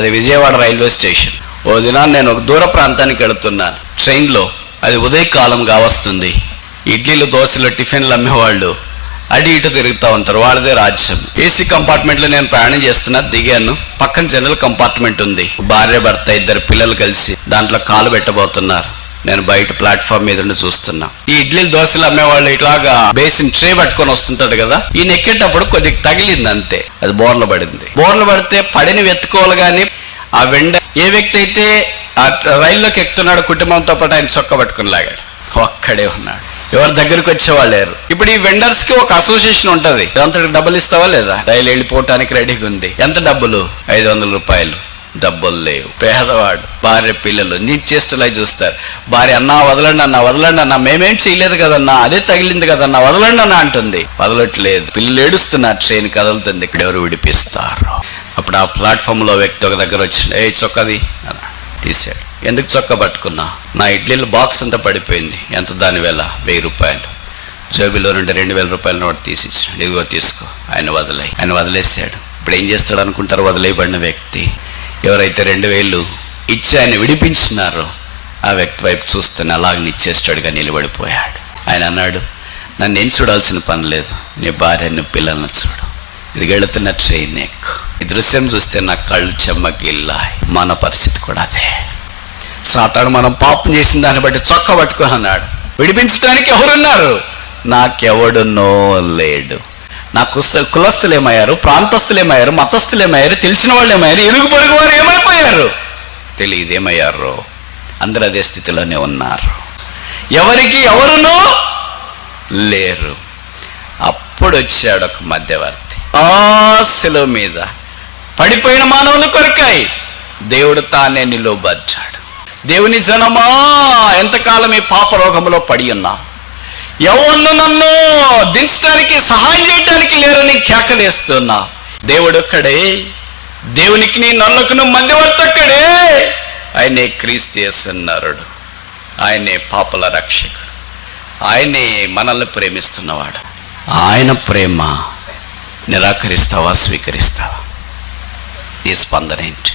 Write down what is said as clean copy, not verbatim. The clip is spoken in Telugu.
అది విజయవాడ రైల్వే స్టేషన్. ఓ దినాన్ని నేను ఒక దూర ప్రాంతానికి వెళుతున్నాను ట్రైన్లో. అది ఉదయకాలం కావస్తుంది. ఇడ్లీలు దోశలు టిఫిన్లు అమ్మేవాళ్ళు అటు ఇటు తిరుగుతూ ఉంటారు, వాళ్ళదే రాజ్యం. ఏసీ కంపార్ట్మెంట్లో నేను ప్రయాణం చేస్తున్నా, దిగాను. పక్కన జనరల్ కంపార్ట్మెంట్ ఉంది. భార్య భర్త ఇద్దరు పిల్లలు కలిసి దాంట్లో కాలు పెట్టబోతున్నారు. నేను బయట ప్లాట్ఫామ్ మీద ఉండి చూస్తున్నా. ఈ ఇడ్లీలు దోశలు అమ్మేవాళ్ళు ఇట్లాగా బేసిన్ ట్రే పట్టుకొని వస్తుంటాడు కదా, ఈయన ఎక్కేటప్పుడు కొద్దిగా తగిలింది అంతే, అది బోర్లు పడింది. బోర్లు పడితే పడిని వెతుకోవాలి కానీ ఆ ఏ వ్యక్తి అయితే ఆ రైల్లోకి ఎక్కుతున్నాడు కుటుంబంతో పాటు ఆయన చొక్క పట్టుకుని లాగాడు. ఒక్కడే ఉన్నాడు, ఎవరి దగ్గరికి వచ్చేవాళ్ళు లేరు. ఇప్పుడు ఈ వెండర్స్ కి ఒక అసోసియేషన్ ఉంటుంది. అంతటికి డబ్బులు ఇస్తావా లేదా? రైలు వెళ్ళిపోవటానికి రెడీగా ఉంది. ఎంత డబ్బులు? 500 రూపాయలు. డబ్బులు లేవు. పేదవాడు, భార్య పిల్లలు చేష్టలై చూస్తారు. భార్య అన్నా వదలండి అన్నా, వదలండి అన్నా, మేమేం చేయలేదు కదన్నా, అదే తగిలింది కదన్నా, వదలండి అన్నా అంటుంది. వదలట్లేదు. పిల్లలు ఏడుస్తున్నారు. ట్రైన్ కదులుతుంది. ఇక్కడ ఎవరు విడిపిస్తారు? అప్పుడు ఆ ప్లాట్ఫామ్లో వ్యక్తి ఒక దగ్గర వచ్చి, ఏ చొక్కది అన్నా. తీసాడు. ఎందుకు చొక్కా పట్టుకున్నా? నా ఇడ్లీల బాక్స్ అంతా పడిపోయింది. ఎంత దాని వేళ? 1000 రూపాయలు. జోబిలో నుండి 2000 రూపాయల నోటు తీసి ఇచ్చాడు. ఇదిగో తీసుకో. ఆయన వదిలేసాడు. ఇప్పుడు ఏం చేస్తాడు అనుకుంటారు? వదిలేయబడిన వ్యక్తి ఎవరైతే 2000 ఇచ్చి ఆయన విడిపించినారో ఆ వ్యక్తి వైపు చూస్తూనే అలాగే నిచ్చేస్తాడుగా నిలబడిపోయాడు. ఆయన అన్నాడు, నన్ను ఏం చూడాల్సిన పని లేదు, నీ భార్యను పిల్లలను చూడు. ఇది వెళుతున్న ట్రైన్ ఎక్కు. ఈ దృశ్యం చూస్తే నా కళ్ళు చెమ్మగిల్లాయి. మన పరిస్థితి కూడా అదే. సాతాను మనం పాపం చేసిన దాన్ని బట్టి చొక్కా పట్టుకొని అన్నాడు. విడిపించడానికి ఎవరున్నారు? నాకెవడునో లేడు. నా కులస్తులు ఏమయ్యారు, ప్రాంతస్తులు ఏమయ్యారు, మతస్థులు ఏమయ్యారు, తెలిసిన వాళ్ళు ఏమయ్యారు, ఇరుగు పొరుగు వారు ఏమైపోయారు తెలియదు. ఏమయ్యారు? అందరూ అదే స్థితిలోనే ఉన్నారు. ఎవరికి ఎవరునో లేరు. అప్పుడు వచ్చాడు ఒక మధ్యవర్తి. ఆశల మీద పడిపోయిన మానవుని కొరకాయి దేవుడు తానే నిలువబడ్డాడు. దేవుని జనమా, ఎంతకాలం ఈ పాప రోగంలో పడి ఉన్నా, ఎవరు నన్ను దించడానికి సహాయం చేయడానికి లేరని కేకలేస్తున్నా. దేవుడు ఒక్కడే, దేవునికి నీ నల్లకును మధ్యవర్తి ఒక్కడే. ఆయనే క్రీస్తు యేసు నరుడు, ఆయనే పాపల రక్షకుడు, ఆయనే మనల్ని ప్రేమిస్తున్నవాడు. ఆయన ప్రేమ నిరాకరిస్తావా, స్వీకరిస్తావా? నీ స్పందన ఏంటి?